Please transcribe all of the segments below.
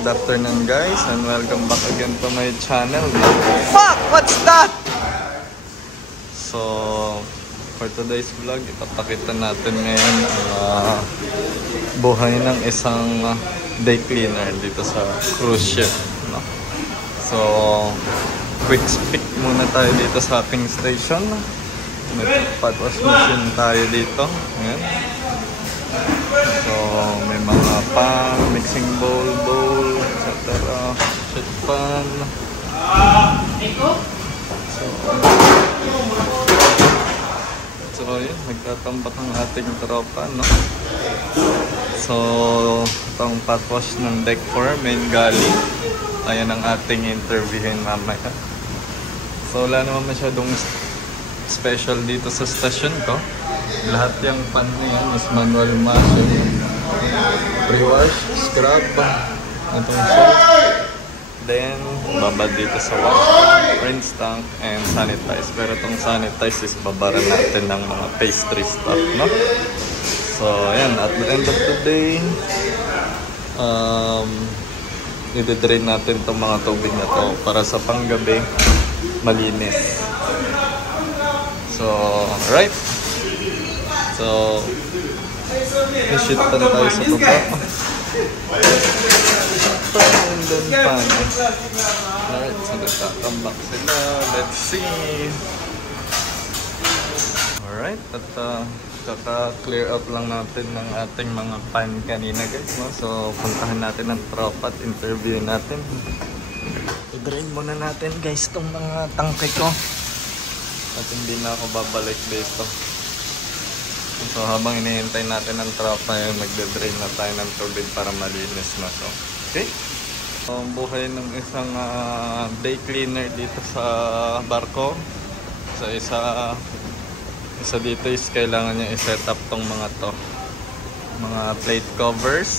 good afternoon guys, and welcome back again to my channel. Fuck! What's that? So, for today's vlog, ipapakita natin ngayon ang buhay ng isang day cleaner dito sa cruise ship, no? So, quick speak muna tayo dito sa ating station. May pot wash machine tayo dito. Ayan. So, may mga pan, mixing bowl, etc. Shit pan. So, yun, nagtatambak ang ating tropa, no? So, itong pot wash ng deck 4, main galley. Ayan ang ating interviewin mamaya. So, wala naman masyadong special dito sa station ko. Lahat yung pan na yan is manual machine. Pre-wash, scrub, itong soap. Then, babad dito sa wash, rinse tank, and sanitize. Pero itong sanitize is babara natin ng mga pastry stuff, no? So, ayan, at the end of the day, i-drain natin itong mga tubig na to para sa panggabi malinis. So, right? So, i-shit pan tayo sa baba. And then pan. Alright, so nagtatambak sila. Let's see. Alright, at kaka-clear up lang natin ng ating mga pan kanina guys, no? So, puntahan natin ang tropa at interview natin. I-drain muna natin guys itong mga tangke ko. At hindi na ako babalik dito. So habang inihintay natin ang tropa yun, magde-drain na tayo ng tubig para malinis na to. Okay? So, ang buhay ng isang day cleaner dito sa barko. So isa dito is kailangan niya i-set up tong mga to. Mga plate covers.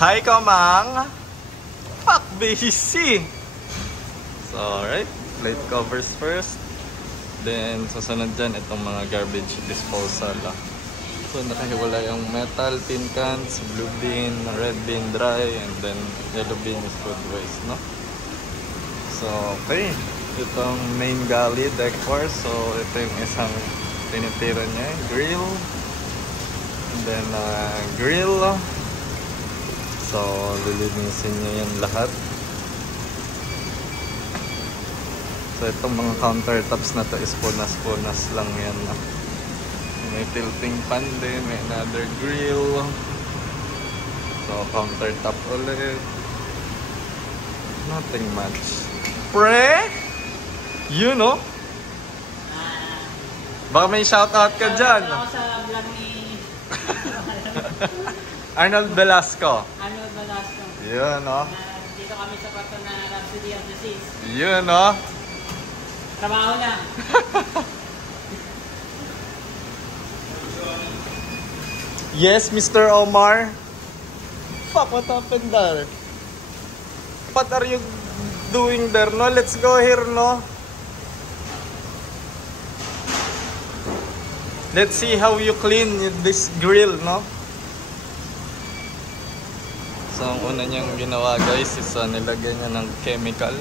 Hi Kamang! Fuck busy! So alright. Plate covers first, then susunod dyan itong mga garbage disposal. So nakahiwala yung metal, tin cans, blue bin, red bin, dry, and then yellow bin is food waste, no? So okay, itong main galley deck 4. So ito yung isang tinitira niya, grill, and then grill. So lilinisin niya yan lahat. So itong mga countertops na to is punas-punas lang yan. May tilting pan din, may another grill. So countertop ulit. Nothing much. Pre? You know? Baka may shoutout ka dyan. Ako sa vlog ni Arnold Velasco. Arnold Velasco. Yun, no? Dito kami sa kwarto na Rhapsody of the Seas. Yun, no? Trabaho lang. Yes, Mr. Omar. Fuck, what happened there? What are you doing there, no? Let's go here, no? Let's see how you clean this grill, no? So, ang una niyang ginawa, guys, is nilagyan niya ng chemical,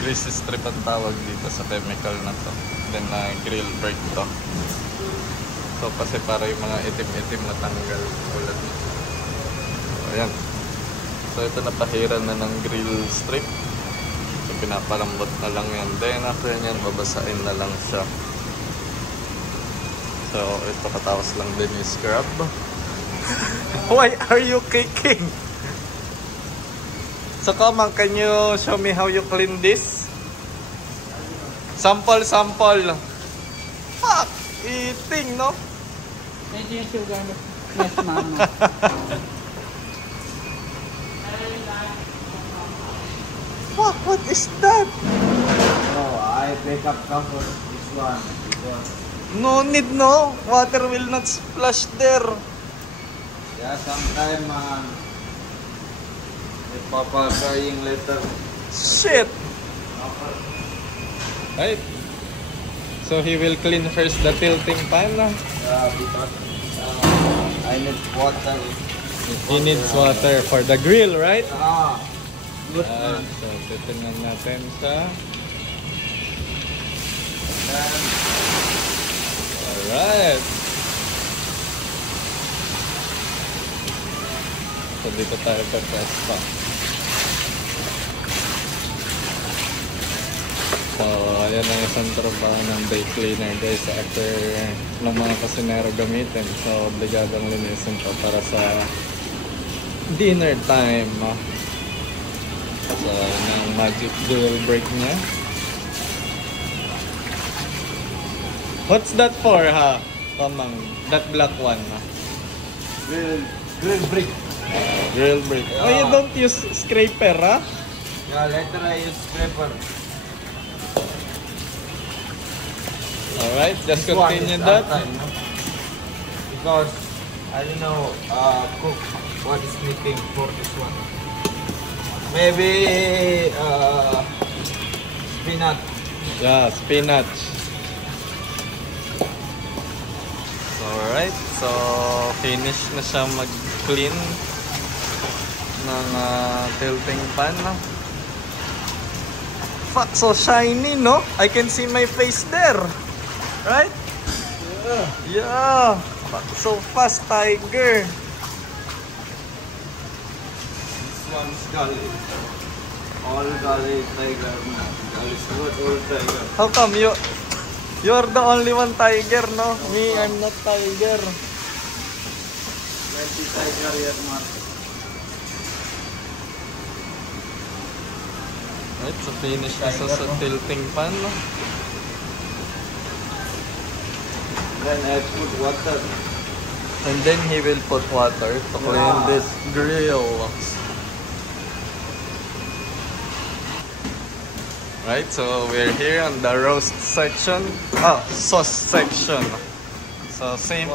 grease strip ang tawag dito sa chemical na to. Then grill brake to. So kasi para yung mga itim-itim matanggal ulit. So ayan. So ito napahiran na ng grill strip. So pinapalambot na lang yan. Then after yan babasain na lang siya. So ito katapos lang din yung scrub. Why are you kicking? So Kamang, can you show me how you clean this? Sample. Fuck! Eating, no? Medyo yung sugar. Yes, mama. Fuck, what is that? Oh, I pick up cover this one. No need, no? Water will not splash there. Yeah, sometime papagaying later. Shit! Right? So he will clean first the tilting pan. Yeah, because I need water. He needs water for the grill, right? Good Ayan, man. so titignan natin siya. Then, Alright. So dito tayo pa-press pa. So ayan ang isang trabaho ng day cleaner guys after ng mga kusinero gamitin. So obligadong linisin to para sa dinner time. So yun ang magic grill break niya. What's that for, ha? Tamang, that black one, ha? grill brick. Grill brick. Oh, you don't use scraper, ha? Yeah, later I use scraper. Alright, just This one continue is that. outside, no? Because I don't know cook what is making for this one. Maybe spinach. Yeah, spinach. So, alright, so finish na siya mag-clean ng tilting pan. No? Fuck, so shiny, no? I can see my face there. Right? Yeah. Fuck, so fast, tiger. This one's gully. All gully tiger. Gully is good, all tiger. How come you're the only one tiger, no? Me, I'm not tiger. 20 tiger here, man. Right, so finish na siya sa tilting pan, no? Then I put water. And then he will put water to clean Yeah. this grill. Right, so we're here on the roast section. Sauce section. So same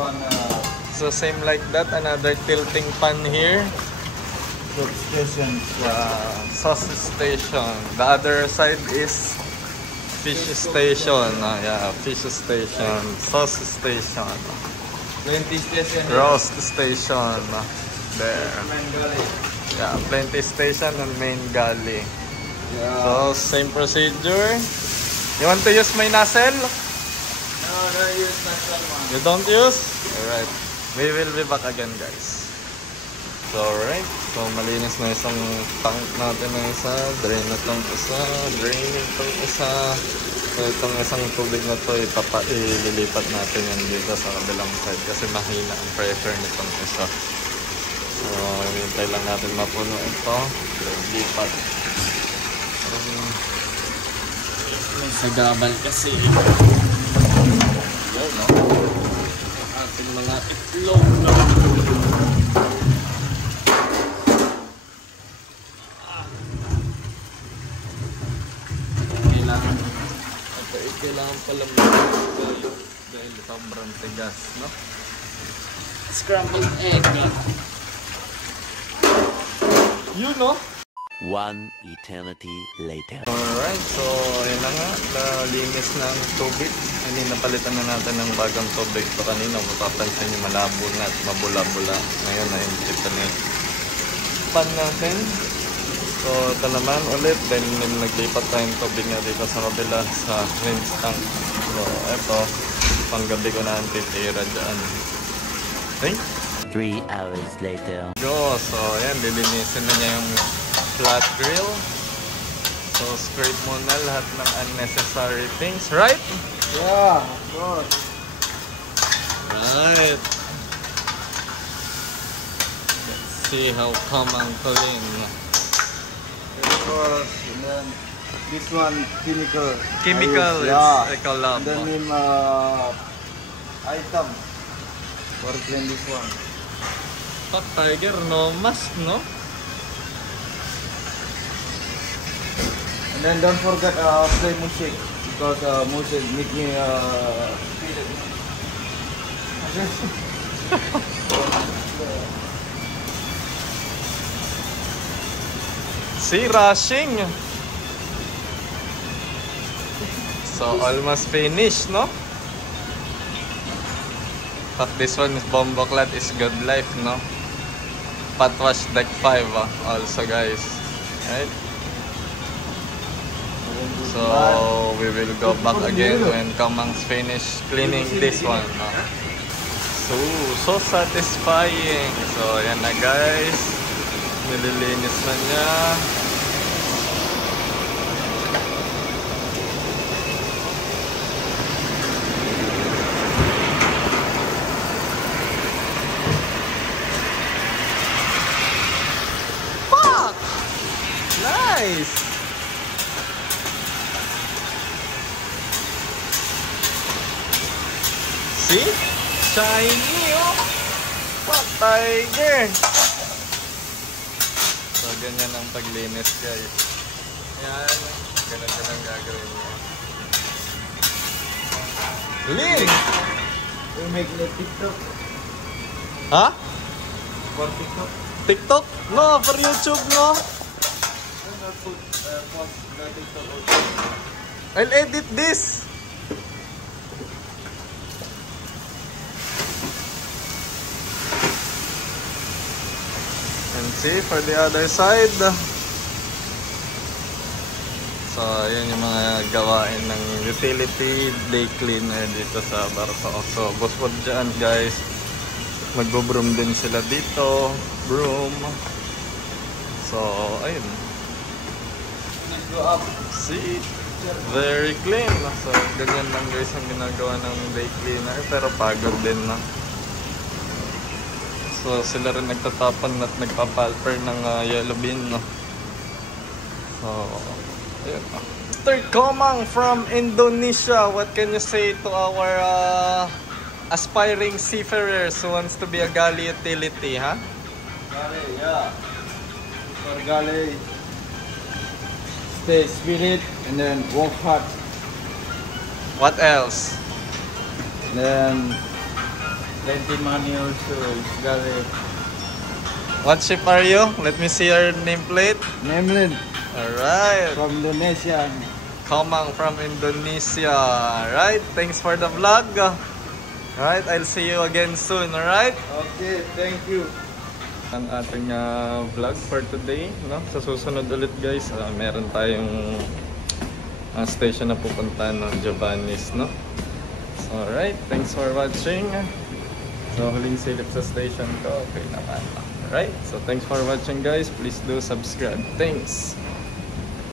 like that, another tilting pan here. Cook station. Sauce station. The other side is fish station. Yeah, fish station. Sauce station. 20 station. Roast station. There. Main gully. Yeah, plenty station and main galley. Yeah. So, same procedure. You want to use my nozzle? No, use natural one. You don't use? Alright. We will be back again, guys. So, alright. So, malinis na isang tank natin na isa. Drain na itong isa. Drain itong isa. So, itong isang tubig na ito, ililipat natin yan dito sa kabilang side kasi mahina ang pressure nitong isa. So, hintay lang natin mapuno ito. Lipat. May sagabal kasi. Yan, no? Ating mga itlog na. Kailangan pala dahil sobrang tigas, no? Scrambled egg. You know? One eternity later. Alright, so yun na nga, nalinis na ang tubig. Napalitan na natin ng bagong tubig. So kanina, mapapansin nyo malabo na at mabula-bula. Ngayon na-empty na yung pan natin. So ito naman ulit, then naglipat tayong tubig na dito sa kabila sa rinse tank. So eto, panggabi ko na ang titira dyan. Okay? 3 hours later. Go! So ayan, lilinisin na niya yung flat grill. So scrape muna lahat ng unnecessary things, right? Yeah, of course. Right. Let's see how calm and clean. Of course. And then this one, chemical. Chemical, I use, yeah. it's Ecolab. The name item for clean this one. Fuck, tiger, no mask, no? And then don't forget play music because music make me See, rushing. So almost finished, no? But this one is Bomboclat is Good Life, no? Patwash Deck 5 also, guys. Right? So we will go back again when Kamang's finish cleaning this one. No? So satisfying. So yan na, guys. Nililinis na niya. Fuck! Nice! See? Shiny, oh! Patay, girl! So, ganyan ang paglinis, guys. Yan. Ganun ang gagawin niya. Link! We make the TikTok. Ha? For TikTok. TikTok? No, for YouTube, no? I'll edit this. And see for the other side. So, ayan yung mga gawain ng utility day cleaner dito sa Bartao. So, bukod dyan, guys, magbo-broom din sila dito. Broom. So, ayun. Go up. See? Very clean. So, ganyan lang, guys, ang ginagawa ng day cleaner. Pero pagod din na. So, sila rin nagtatapon at nagpapalper ng yellow bean, no? So, ayun. Mr. Komang from Indonesia, what can you say to our aspiring seafarers who wants to be a galley utility, huh? Galley, yeah. For galley, stay spirit and then work hard. What else? Then plenty money also. Galley. What ship are you? Let me see your nameplate. Namely Alright. from Indonesia. Komang from Indonesia. Alright, thanks for the vlog. Alright, I'll see you again soon, alright? Okay, thank you. Ang ating vlog for today, no? Sa susunod ulit, guys, meron tayong station na pupunta ng Giovanni's, no? So, alright, thanks for watching. So, huling silip sa station ko, okay naman. Alright, so thanks for watching, guys. Please do subscribe. Thanks!